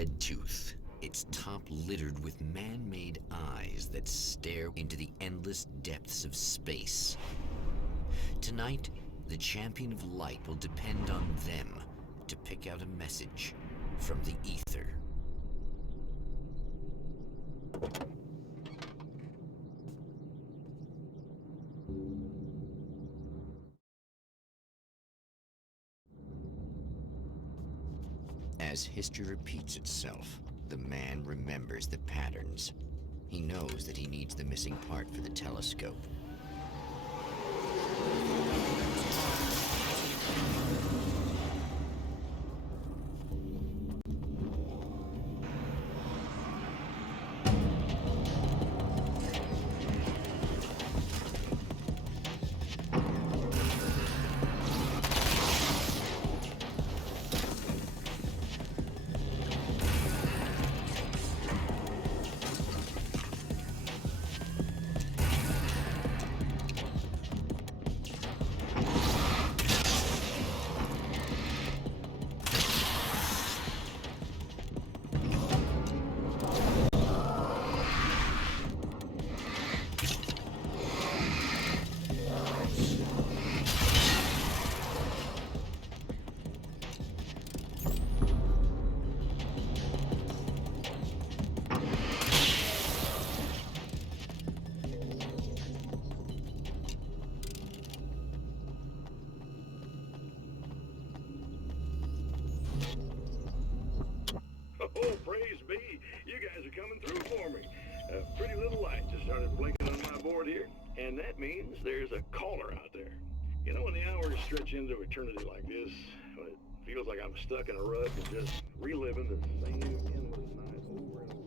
red tooth, its top littered with man-made eyes that stare into the endless depths of space. Tonight, the champion of light will depend on them to pick out a message from the ether. As history repeats itself, the man remembers the patterns. He knows that he needs the missing part for the telescope. Oh, praise be. You guys are coming through for me. A pretty little light just started blinking on my board here, and that means there's a caller out there. You know, when the hours stretch into eternity like this, well, it feels like I'm stuck in a rut and just reliving the same endless night over and over.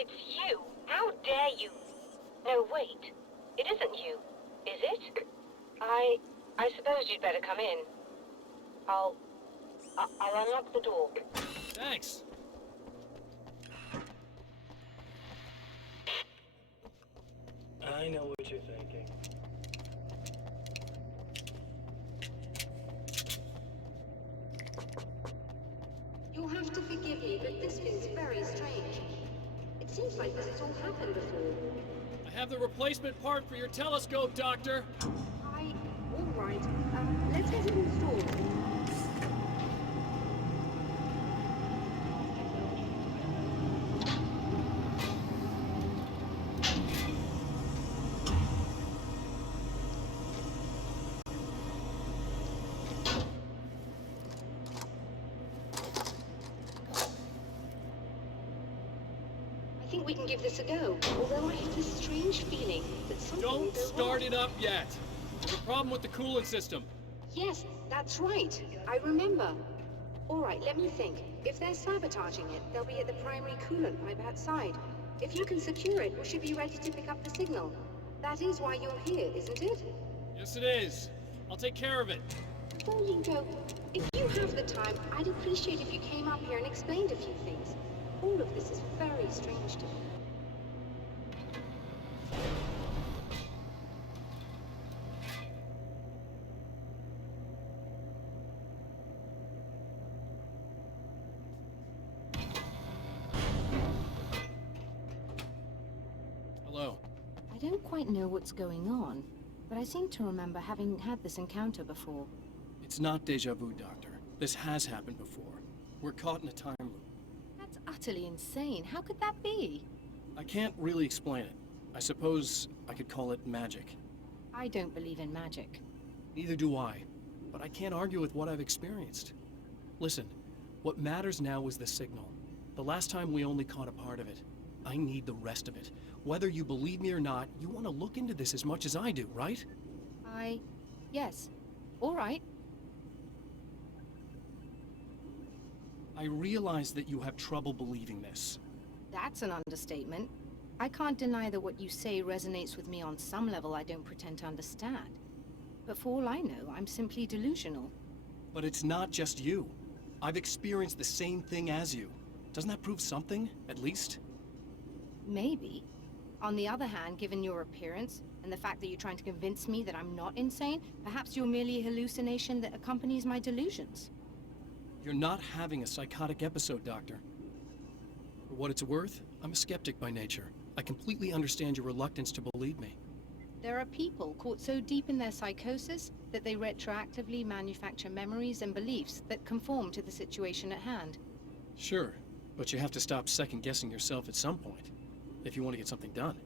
It's you. How dare you? No, wait. It isn't you, is it? I suppose you'd better come in. I'll unlock the door. Thanks. I know what you're thinking. You'll have to forgive me, but this feels very strange. It seems like this has all happened before. I have the replacement part for your telescope, Doctor. All right. Let's get it installed. I think we can give this a go, although I have this strange feeling that something will Don't go start wrong. it up yet. There's a problem with the coolant system. Yes, that's right. I remember. All right, let me think. If they're sabotaging it, they'll be at the primary coolant pipe outside. If you can secure it, we should be ready to pick up the signal. That is why you're here, isn't it? Yes, it is. I'll take care of it. Before you go, if you have the time, I'd appreciate if you came up here and explained a few things. All of this is very strange to me. Hello. I don't quite know what's going on, but I seem to remember having had this encounter before. It's not deja vu, Doctor. This has happened before. We're caught in a time loop. That's utterly insane. How could that be? I can't really explain it. I suppose I could call it magic. I don't believe in magic. Neither do I. But I can't argue with what I've experienced. Listen, what matters now is the signal. The last time we only caught a part of it. I need the rest of it. Whether you believe me or not, you want to look into this as much as I do, right? Yes. All right. I realize that you have trouble believing this. That's an understatement. I can't deny that what you say resonates with me on some level I don't pretend to understand. But for all I know, I'm simply delusional. But it's not just you. I've experienced the same thing as you. Doesn't that prove something, at least? Maybe. On the other hand, given your appearance, and the fact that you're trying to convince me that I'm not insane, perhaps you're merely a hallucination that accompanies my delusions. You're not having a psychotic episode, Doctor. For what it's worth, I'm a skeptic by nature. I completely understand your reluctance to believe me. There are people caught so deep in their psychosis that they retroactively manufacture memories and beliefs that conform to the situation at hand. Sure, but you have to stop second-guessing yourself at some point, if you want to get something done.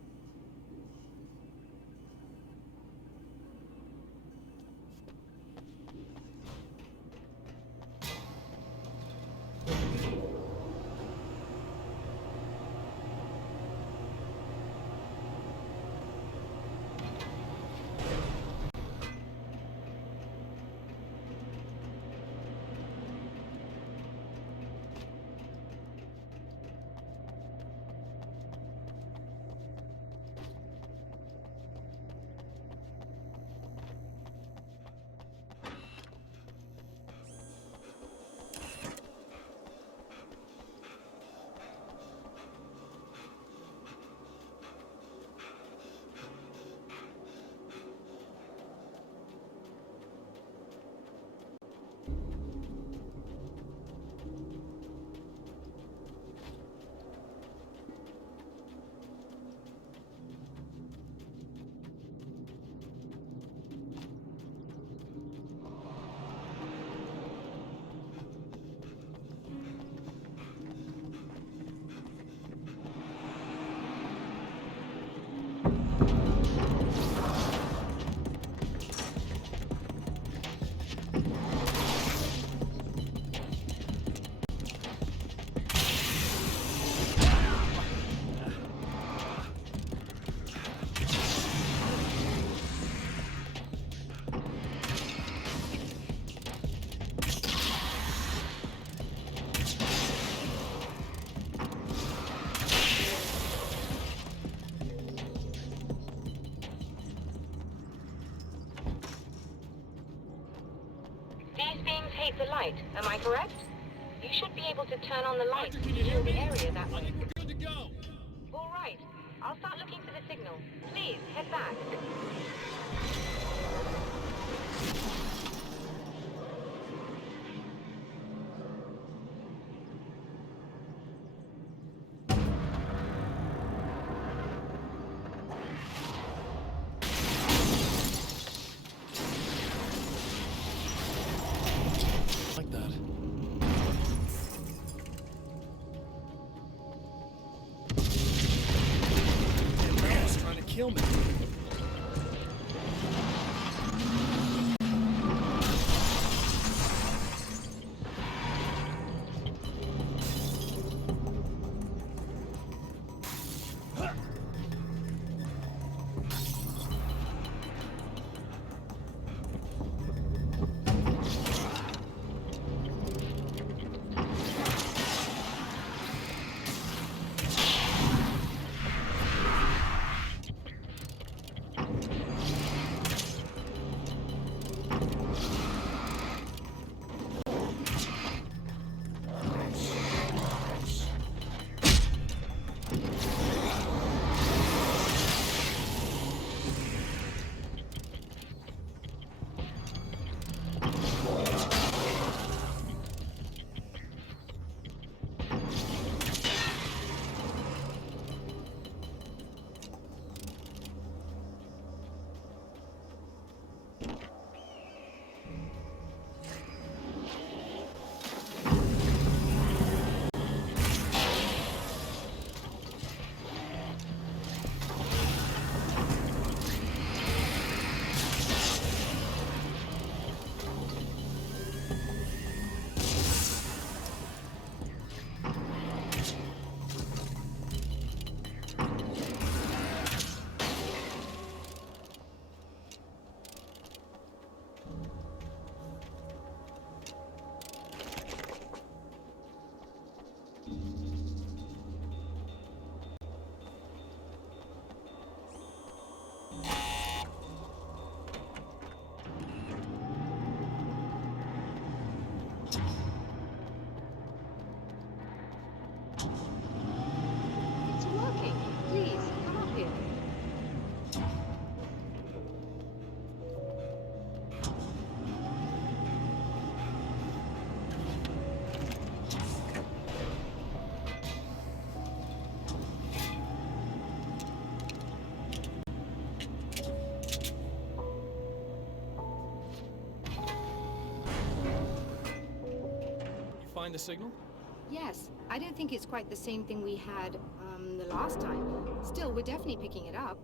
These beings hate the light, am I correct? You should be able to turn on the light to secure the area that way. Good to go. All right. I'll start looking for the signal. Please, head back. Like that. Damn, that was trying to kill me. It's working. Please, come up here. You find the signal? Yes, I don't think it's quite the same thing we had, the last time. Still, we're definitely picking it up.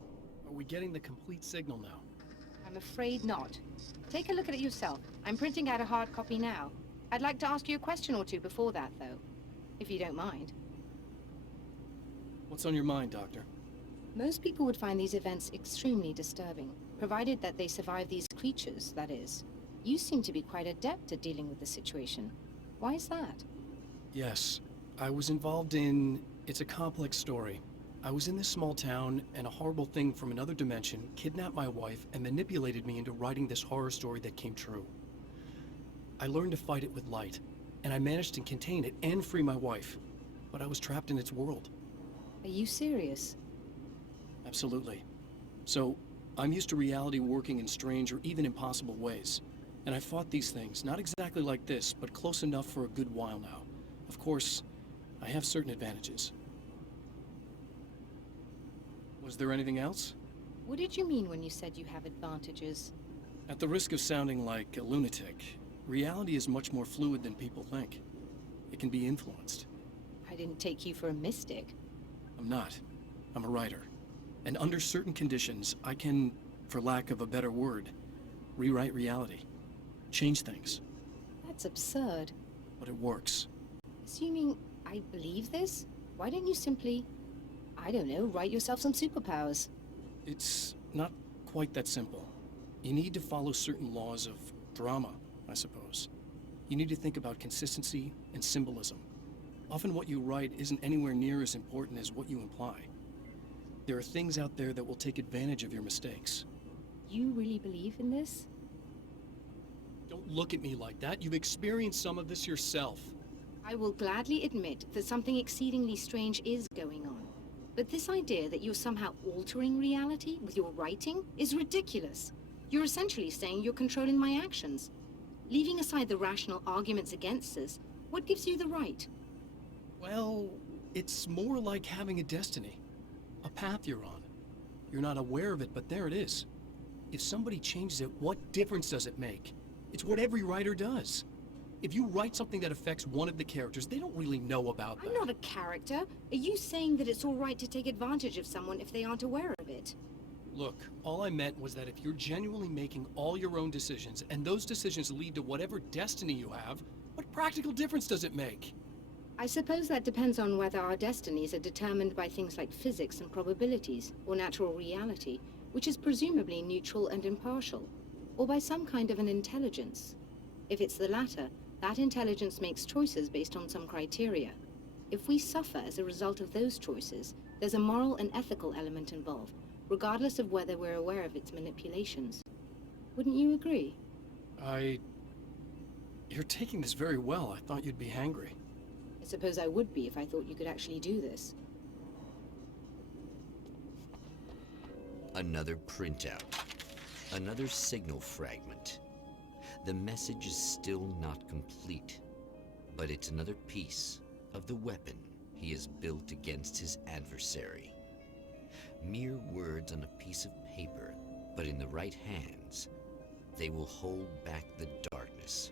Are we getting the complete signal now? I'm afraid not. Take a look at it yourself. I'm printing out a hard copy now. I'd like to ask you a question or two before that, though. If you don't mind. What's on your mind, Doctor? Most people would find these events extremely disturbing, provided that they survive these creatures, that is. You seem to be quite adept at dealing with the situation. Why is that? Yes. I was involved in... It's a complex story. I was in this small town, and a horrible thing from another dimension kidnapped my wife and manipulated me into writing this horror story that came true. I learned to fight it with light, and I managed to contain it and free my wife. But I was trapped in its world. Are you serious? Absolutely. So, I'm used to reality working in strange or even impossible ways. And I've fought these things, not exactly like this, but close enough for a good while now. Of course, I have certain advantages. Was there anything else? What did you mean when you said you have advantages? At the risk of sounding like a lunatic, reality is much more fluid than people think. It can be influenced. I didn't take you for a mystic. I'm not. I'm a writer. And under certain conditions, I can, for lack of a better word, rewrite reality. Change things. That's absurd. But it works. Assuming I believe this, why don't you simply, I don't know, write yourself some superpowers? It's not quite that simple. You need to follow certain laws of drama, I suppose. You need to think about consistency and symbolism. Often what you write isn't anywhere near as important as what you imply. There are things out there that will take advantage of your mistakes. You really believe in this? Don't look at me like that. You've experienced some of this yourself. I will gladly admit that something exceedingly strange is going on. But this idea that you're somehow altering reality with your writing is ridiculous. You're essentially saying you're controlling my actions. Leaving aside the rational arguments against us, what gives you the right? Well, it's more like having a destiny. A path you're on. You're not aware of it, but there it is. If somebody changes it, what difference does it make? It's what every writer does. If you write something that affects one of the characters, they don't really know about that. I'm not a character. Are you saying that it's all right to take advantage of someone if they aren't aware of it? Look, all I meant was that if you're genuinely making all your own decisions, and those decisions lead to whatever destiny you have, what practical difference does it make? I suppose that depends on whether our destinies are determined by things like physics and probabilities, or natural reality, which is presumably neutral and impartial, or by some kind of an intelligence. If it's the latter, that intelligence makes choices based on some criteria. If we suffer as a result of those choices, there's a moral and ethical element involved, regardless of whether we're aware of its manipulations. Wouldn't you agree? You're taking this very well. I thought you'd be hangry. I suppose I would be if I thought you could actually do this. Another printout. Another signal fragment. The message is still not complete, but it's another piece of the weapon he has built against his adversary. Mere words on a piece of paper, but in the right hands, they will hold back the darkness